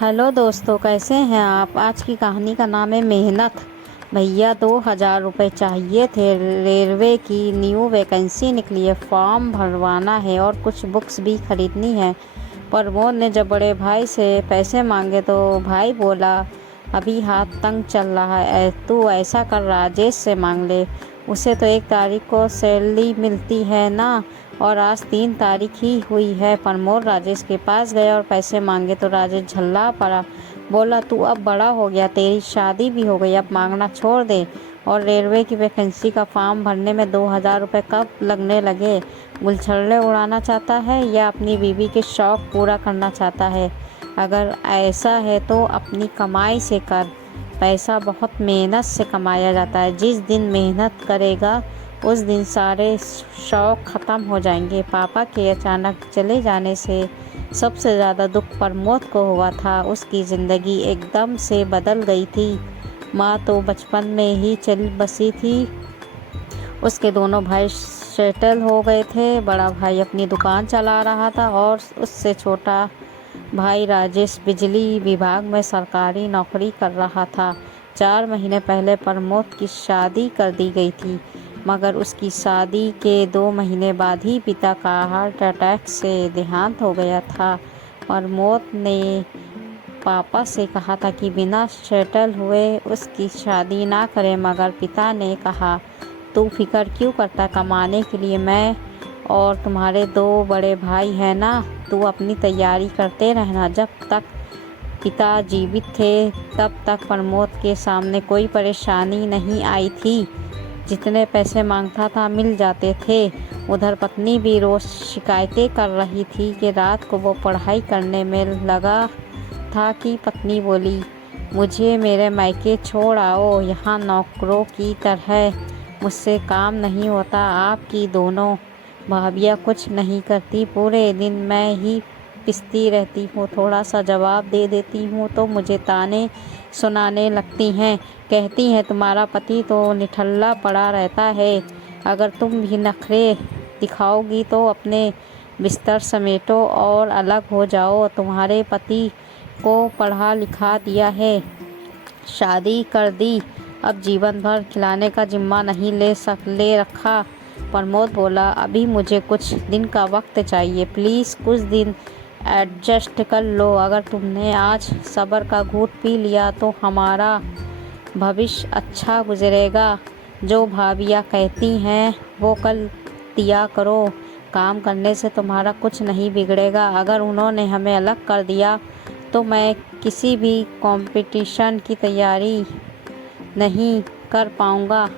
Hello दोस्तों, कैसे हैं आप। आज की कहानी का नाम है मेहनत। भैया 2000 रुपये चाहिए थे। रेलवे की न्यू वैकेंसी निकली है, फॉर्म भरवाना है और कुछ बुक्स भी खरीदनी है। प्रमोद ने जब बड़े भाई से पैसे मांगे तो भाई बोला, अभी हाथ तंग चल रहा है, तू ऐसा कर राजेश से मांग ले, उसे तो 1 तारीख को सैलरी मिलती है ना, और आज 3 तारीख ही हुई है। प्रमोद राजेश के पास गया और पैसे मांगे तो राजेश झल्ला पड़ा, बोला, तू अब बड़ा हो गया, तेरी शादी भी हो गई, अब मांगना छोड़ दे। और रेलवे की वैकेंसी का फॉर्म भरने में 2000 रुपये कब लगने लगे। गुलछर्रे उड़ाना चाहता है या अपनी बीवी के शौक़ पूरा करना चाहता है। अगर ऐसा है तो अपनी कमाई से कर। पैसा बहुत मेहनत से कमाया जाता है। जिस दिन मेहनत करेगा उस दिन सारे शौक़ ख़त्म हो जाएंगे। पापा के अचानक चले जाने से सबसे ज़्यादा दुख प्रमोद को हुआ था। उसकी ज़िंदगी एकदम से बदल गई थी। माँ तो बचपन में ही चल बसी थी। उसके दोनों भाई सेटल हो गए थे। बड़ा भाई अपनी दुकान चला रहा था और उससे छोटा भाई राजेश बिजली विभाग में सरकारी नौकरी कर रहा था। 4 महीने पहले प्रमोद की शादी कर दी गई थी, मगर उसकी शादी के 2 महीने बाद ही पिता का हार्ट अटैक से देहांत हो गया था। प्रमोद ने पापा से कहा था कि बिना सेटल हुए उसकी शादी ना करें, मगर पिता ने कहा, तू फिक्र क्यों करता, कमाने के लिए मैं और तुम्हारे 2 बड़े भाई हैं ना, तू अपनी तैयारी करते रहना। जब तक पिता जीवित थे तब तक प्रमोद के सामने कोई परेशानी नहीं आई थी। जितने पैसे मांगता था मिल जाते थे। उधर पत्नी भी रोज़ शिकायतें कर रही थी कि रात को वो पढ़ाई करने में लगा था कि पत्नी बोली, मुझे मेरे मायके छोड़ आओ, यहाँ नौकरों की तरह मुझसे काम नहीं होता। आपकी दोनों भाभियाँ कुछ नहीं करती, पूरे दिन मैं ही पिसती रहती हूँ, थोड़ा सा जवाब दे देती हूँ तो मुझे ताने सुनाने लगती हैं, कहती हैं तुम्हारा पति तो निठल्ला पड़ा रहता है, अगर तुम भी नखरे दिखाओगी तो अपने बिस्तर समेटो और अलग हो जाओ। तुम्हारे पति को पढ़ा लिखा दिया है, शादी कर दी, अब जीवन भर खिलाने का जिम्मा नहीं ले रखा। प्रमोद बोला, अभी मुझे कुछ दिन का वक्त चाहिए, प्लीज़ कुछ दिन एडजस्ट कर लो। अगर तुमने आज सब्र का घूंट पी लिया तो हमारा भविष्य अच्छा गुजरेगा। जो भाभियाँ कहती हैं वो कल दिया करो, काम करने से तुम्हारा कुछ नहीं बिगड़ेगा। अगर उन्होंने हमें अलग कर दिया तो मैं किसी भी कंपटीशन की तैयारी नहीं कर पाऊँगा।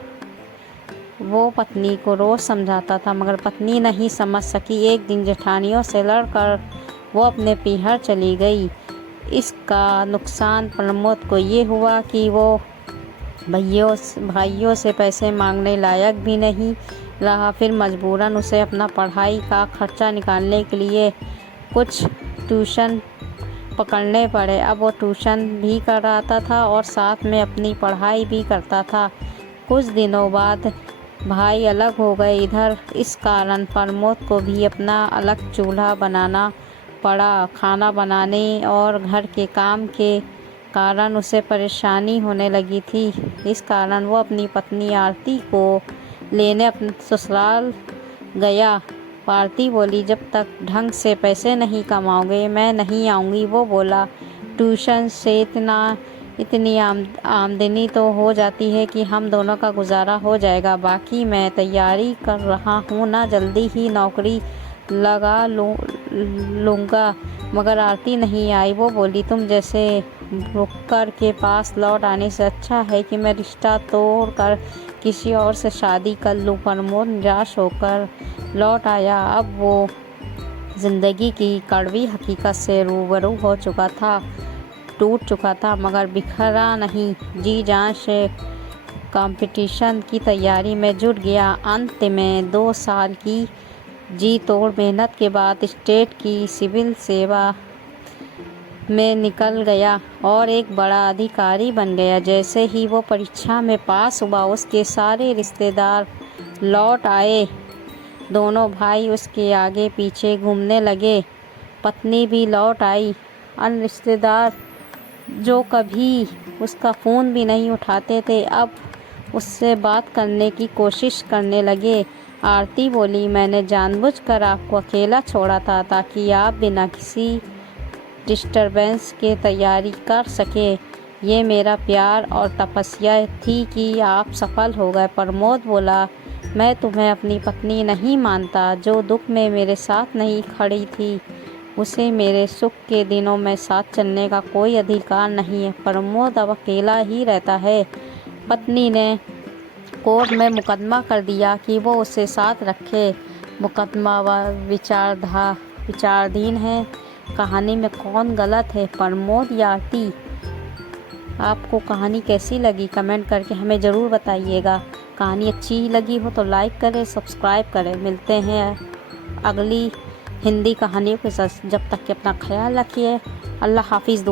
वो पत्नी को रोज़ समझाता था, मगर पत्नी नहीं समझ सकी। एक दिन जेठानियों से लड़कर वो अपने पीहर चली गई। इसका नुकसान प्रमोद को ये हुआ कि वो भाइयों से पैसे मांगने लायक भी नहीं रहा। फिर मजबूरन उसे अपना पढ़ाई का खर्चा निकालने के लिए कुछ ट्यूशन पकड़ने पड़े। अब वो ट्यूशन भी कराता था और साथ में अपनी पढ़ाई भी करता था। कुछ दिनों बाद भाई अलग हो गए। इधर इस कारण प्रमोद को भी अपना अलग चूल्हा बनाना पड़ा। खाना बनाने और घर के काम के कारण उसे परेशानी होने लगी थी। इस कारण वो अपनी पत्नी आरती को लेने अपने ससुराल गया। आरती बोली, जब तक ढंग से पैसे नहीं कमाओगे मैं नहीं आऊँगी। वो बोला, ट्यूशन से इतनी आमदनी तो हो जाती है कि हम दोनों का गुजारा हो जाएगा। बाकी मैं तैयारी कर रहा हूँ ना, जल्दी ही नौकरी लगा लूँगा। मगर आरती नहीं आई। वो बोली, तुम जैसे ब्रोकर के पास लौट आने से अच्छा है कि मैं रिश्ता तोड़ कर किसी और से शादी कर लूँ। प्रमोद निराश होकर लौट आया। अब वो ज़िंदगी की कड़वी हकीकत से रूबरू हो चुका था। टूट चुका था मगर बिखरा नहीं। जी जान से कंपटीशन की तैयारी में जुट गया। अंत में 2 साल की जी तोड़ मेहनत के बाद स्टेट की सिविल सेवा में निकल गया और एक बड़ा अधिकारी बन गया। जैसे ही वो परीक्षा में पास हुआ उसके सारे रिश्तेदार लौट आए। दोनों भाई उसके आगे पीछे घूमने लगे। पत्नी भी लौट आई। अन्य रिश्तेदार जो कभी उसका फ़ोन भी नहीं उठाते थे, अब उससे बात करने की कोशिश करने लगे। आरती बोली, मैंने जानबूझकर आपको अकेला छोड़ा था ताकि आप बिना किसी डिस्टरबेंस के तैयारी कर सके। ये मेरा प्यार और तपस्या थी कि आप सफल हो गए। प्रमोद बोला, मैं तुम्हें अपनी पत्नी नहीं मानता। जो दुख में मेरे साथ नहीं खड़ी थी, उसे मेरे सुख के दिनों में साथ चलने का कोई अधिकार नहीं है। प्रमोद अब अकेला ही रहता है। पत्नी ने कोर्ट में मुकदमा कर दिया कि वो उसे साथ रखे। मुकदमा विचाराधीन है। कहानी में कौन गलत है, प्रमोद या आरती? आपको कहानी कैसी लगी कमेंट करके हमें ज़रूर बताइएगा। कहानी अच्छी लगी हो तो लाइक करें, सब्सक्राइब करें। मिलते हैं अगली हिंदी कहानियों के साथ। जब तक कि अपना ख्याल रखिए। अल्लाह हाफिज़।